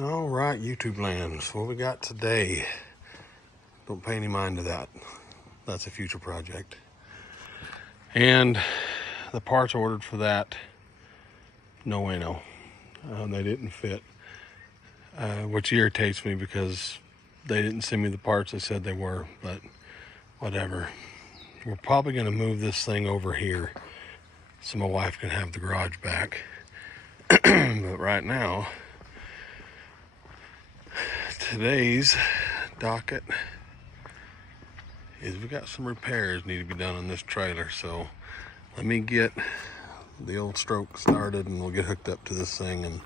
All right, YouTube land. So what we got today? Don't pay any mind to that. That's a future project. And the parts ordered for that, no way, no. They didn't fit, which irritates me because they didn't send me the parts they said they were, but whatever. We're probably going to move this thing over here so my wife can have the garage back. But right now, today's docket is we got some repairs need to be done on this trailer. So let me get the old stroke started and we'll get hooked up to this thing and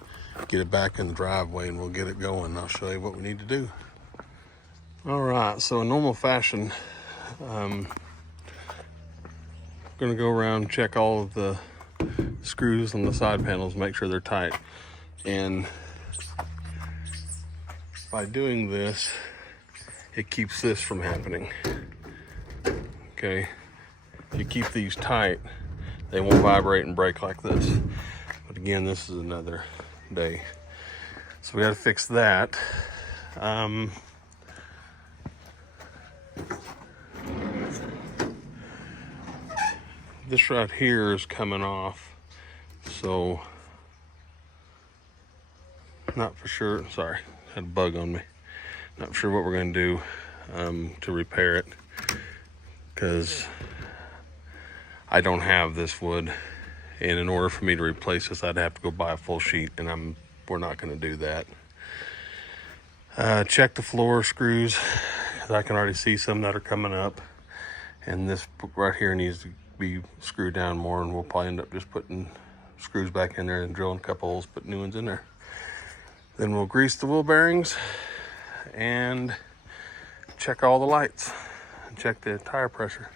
get it back in the driveway and we'll get it going. I'll show you what we need to do. All right, so in normal fashion, I'm gonna go around, check all of the screws on the side panels, make sure they're tight. And by doing this, it keeps this from happening. Okay, if you keep these tight, they won't vibrate and break like this. But again, this is another day. So we got to fix that. This right here is coming off, so not for sure. Sorry, had a bug on me. Not sure what we're going to do to repair it, because I don't have this wood, and in order for me to replace this, I'd have to go buy a full sheet, and we're not going to do that. Check the floor screws, because I can already see some that are coming up, and this right here needs to be screwed down more, and we'll probably end up just putting screws back in there and drilling a couple holes, put new ones in there. Then we'll grease the wheel bearings and check all the lights and check the tire pressure.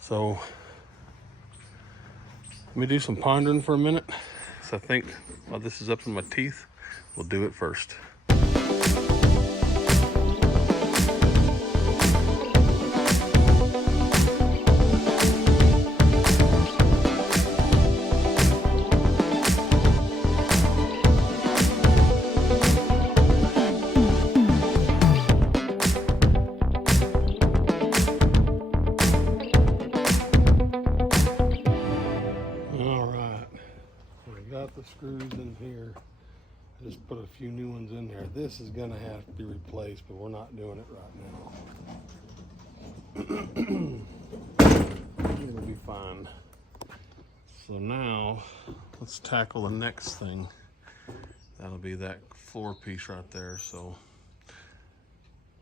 So let me do some pondering for a minute. So I think while this is up in my teeth, we'll do it first. The screws in here, I just put a few new ones in there. This is gonna have to be replaced, but we're not doing it right now. It'll be fine. So now let's tackle the next thing. That'll be that floor piece right there. So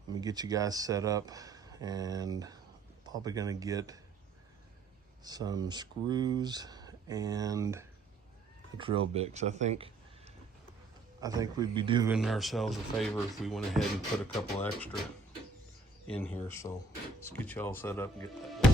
let me get you guys set up, and probably gonna get some screws and a drill bit, because I think we'd be doing ourselves a favor if we went ahead and put a couple extra in here. So let's get you all set up and get that done.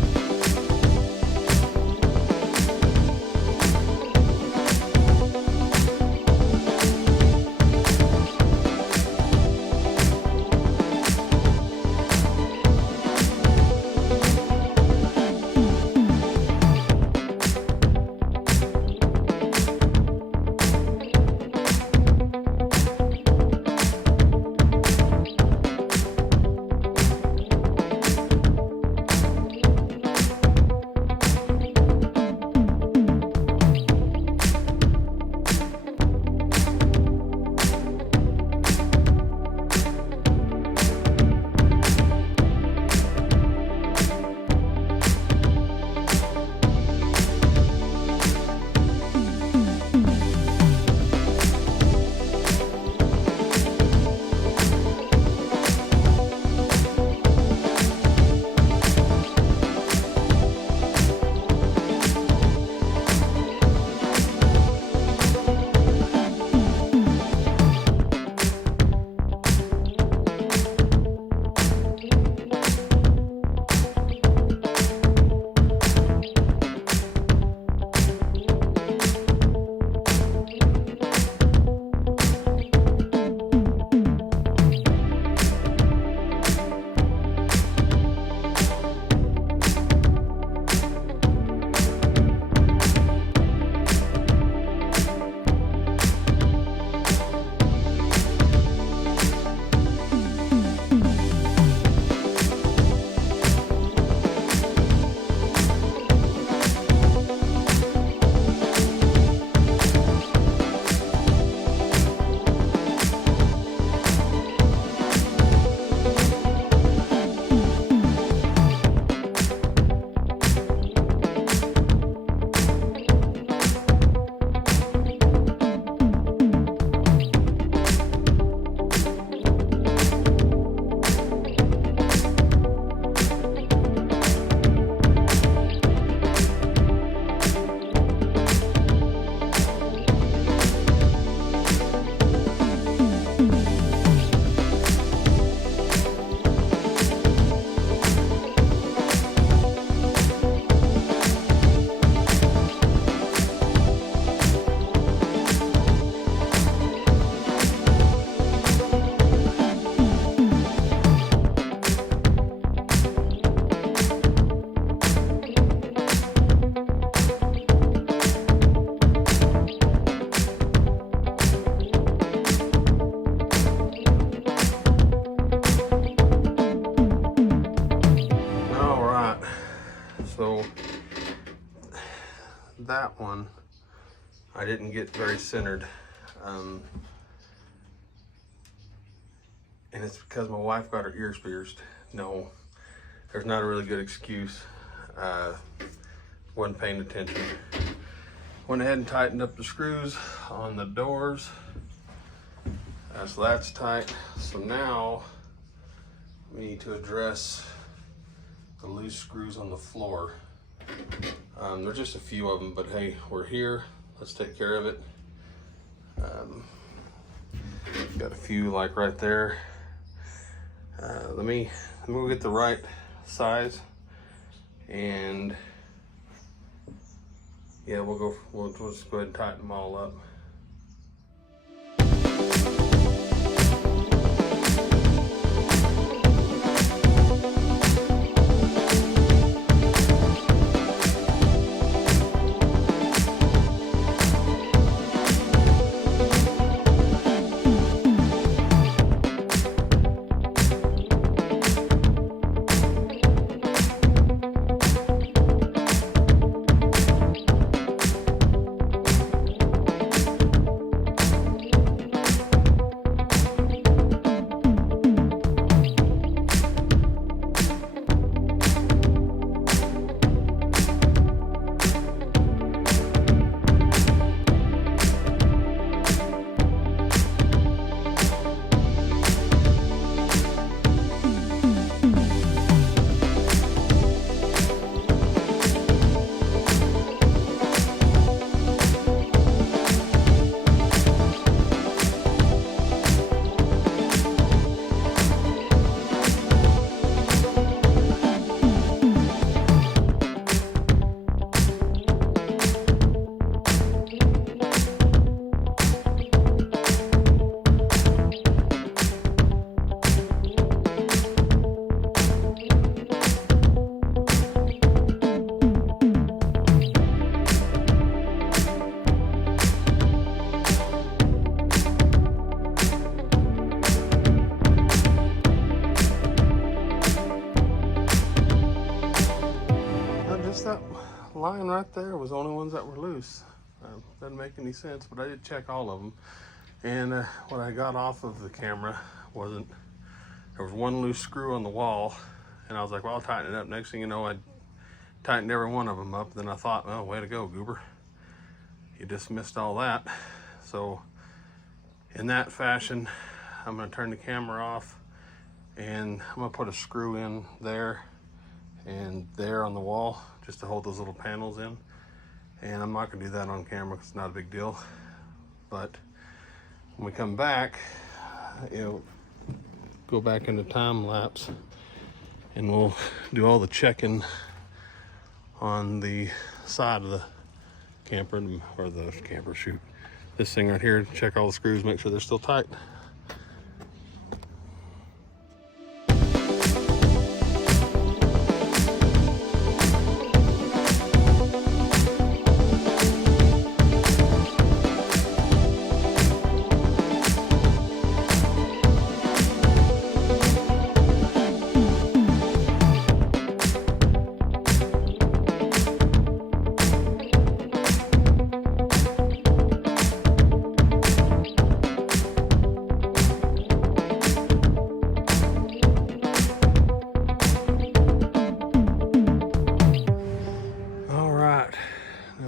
that one, I didn't get very centered. And it's because my wife got her ears pierced. No, there's not a really good excuse. Wasn't paying attention. Went ahead and tightened up the screws on the doors. So that's tight. So now we need to address the loose screws on the floor. There's just a few of them, but hey, we're here. Let's take care of it. Got a few like right there. Let me go get the right size, and yeah, we'll just go ahead and tighten them all up. That line right there was the only ones that were loose. Doesn't make any sense, but I did check all of them. And what I got off of the camera wasn't, there was one loose screw on the wall, and I was like, well, I'll tighten it up. Next thing you know, I tightened every one of them up. Then I thought, well, way to go, Goober. You just missed all that. So in that fashion, I'm gonna turn the camera off, and I'm gonna put a screw in there and there on the wall just to hold those little panels in. And I'm not gonna do that on camera because it's not a big deal. But when we come back, go back into time lapse, and we'll do all the checking on the side of the camper, or the camper, shoot. This thing right here, check all the screws, make sure they're still tight.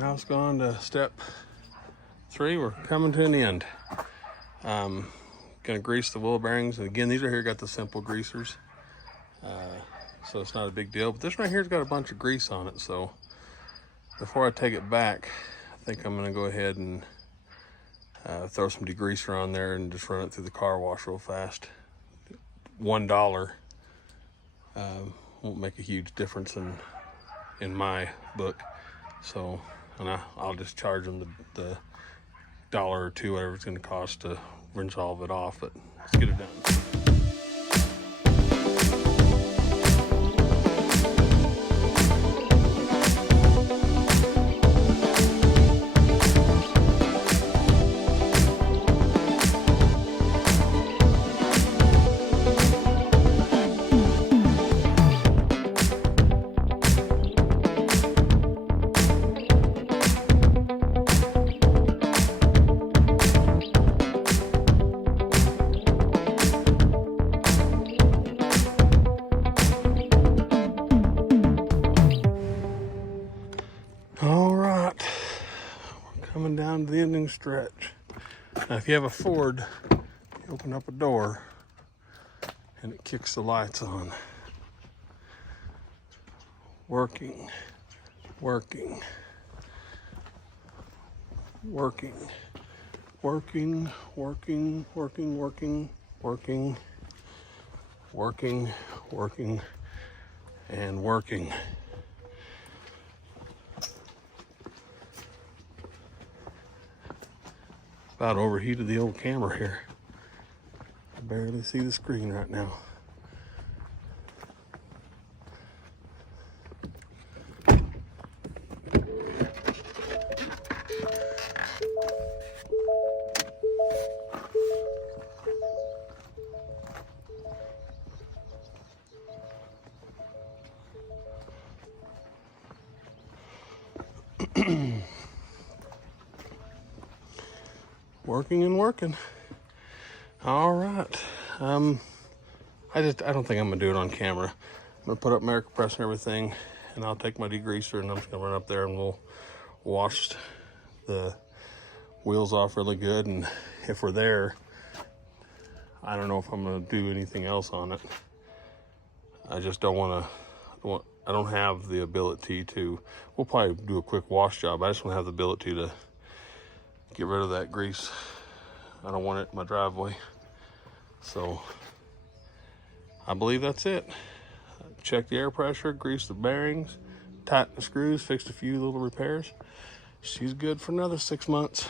Now it's gone to step 3. We're coming to an end. Gonna grease the wheel bearings. And again, these are here got the simple greasers, so it's not a big deal. But this right here's got a bunch of grease on it. So before I take it back, I think I'm gonna go ahead and throw some degreaser on there and just run it through the car wash real fast. $1 won't make a huge difference in my book. So, and I'll just charge them the $1 or $2, whatever it's going to cost to rinse all of it off. But let's get it done. shoestring stretch. Now, if you have a Ford, you open up a door and it kicks the lights on. Working, working, working, working, working, working, working, working, working, working, and working. About overheated the old camera here. I barely see the screen right now. Working and working. All right. I don't think I'm gonna do it on camera. I'm gonna put up American Press and everything, and I'll take my degreaser and I'm just gonna run up there and we'll wash the wheels off really good. And if we're there, I don't know if I'm gonna do anything else on it. I just don't want to. I don't have the ability to. We'll probably do a quick wash job. I just want to have the ability to get rid of that grease. I don't want it in my driveway. So I believe that's it. Check the air pressure, grease the bearings, tighten the screws, fixed a few little repairs. She's good for another 6 months.